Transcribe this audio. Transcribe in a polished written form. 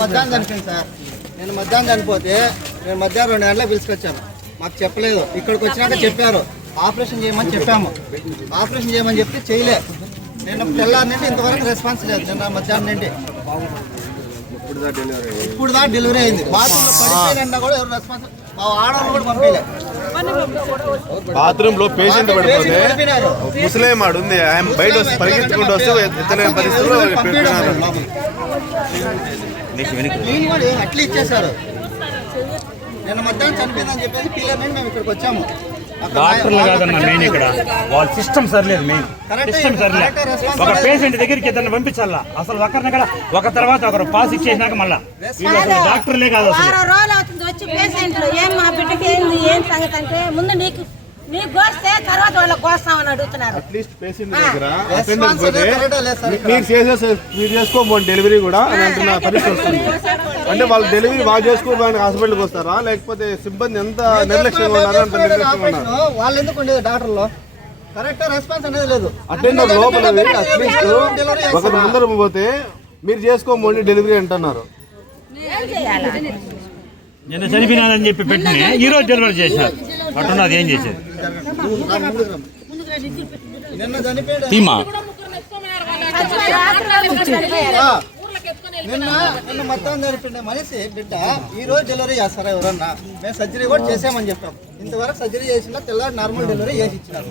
మధ్యాహ్నం చనిపోయింది సార్. నేను మధ్యాహ్నం చనిపోతే నేను మధ్యాహ్నం 2 గంటలకు పిలుచుకొచ్చాను. మాకు చెప్పలేదు. ఇక్కడికి వచ్చినాక చెప్పారు ఆపరేషన్ చేయమని చెప్పాము. ఆపరేషన్ చేయమని చెప్తే చేయలే. నేను తెల్లారి నుండి ఇంతవరకు రెస్పాన్స్ లేదు. నిన్న మధ్యాహ్నం నుండి ఇప్పుడు దా డెలివరీ అయింది. బాత్రూంలో పడిపోయినా కూడా ఎవరు రెస్పాన్స్, మా ఆడవాళ్ళు కూడా పంపించలేదు. బాత్రూమ్ లో పేషెంట్ పడిపోతే ముసలేమాడు ఉంది, ఆయన బయట పరిగెత్తుకుంటూ వస్తే ఎత్తలేని పరిస్థితుల్లో అట్లా ఇచ్చేసారు. నిన్న మధ్యాహ్నం చనిపోయిందని చెప్పేసి పిల్లలని మేము ఇక్కడికి వచ్చాము. డాక్టర్లు కాదన్న మెయిన్, ఇక్కడ వాళ్ళ సిస్టమ్ సరిలేదు. మెయిన్ సిస్టమ్ సరిలేదు. ఒక పేషెంట్ దగ్గరికి ఇద్దరిని పంపించాలా, అసలు ఒకరిని కూడా ఒక తర్వాత ఒకరు పాస్ ఇచ్చేసినాక మళ్ళా డాక్టర్లే కాదు. వచ్చి పేషెంట్లు ఏం మా బిడ్డకి ఏం సంగతి అంటే ముందు నీకు కోస్తే తర్వాత వాళ్ళకి కోస్తామని అడుగుతున్నారు. అట్లీస్ట్ పేషెంట్ దగ్గర అటెండెన్స్ పోతే మీరు చేసుకోమని డెలివరీ కూడా అని అంటున్న పరిస్థితి వస్తుంది. అంటే వాళ్ళు డెలివరీ బాగా చేసుకోవడానికి హాస్పిటల్కి వస్తారా, లేకపోతే సిబ్బంది ఎంత నిర్లక్ష్యంగా ఉన్నారో అంత నిర్లక్ష్యంగా ఉన్నారు. వాళ్ళు ఎందుకు ఉండేది డాక్టర్లో కరెక్ట్ రెస్పాన్స్ అనేది లేదు. అటెండర్ లోపల అట్లీస్ట్ ఒక ముందర పోతే మీరు చేసుకోమని డెలివరీ అంటున్నారు. నిన్న చనిపోయినాదని చెప్పి పెట్టిన ఈ రోజు డెలివరీ చేశారు. అట్టున్నది ఏం చేసేది నిన్న మొత్తం చనిపోయిన మనిషి బిడ్డ ఈ రోజు డెలివరీ చేస్తారా ఎవరన్నా? మేము సర్జరీ కూడా చేసామని చెప్పాం. ఇంతవరకు సర్జరీ చేసినా తెల్లారి నార్మల్ డెలివరీ చేసి ఇచ్చినారు.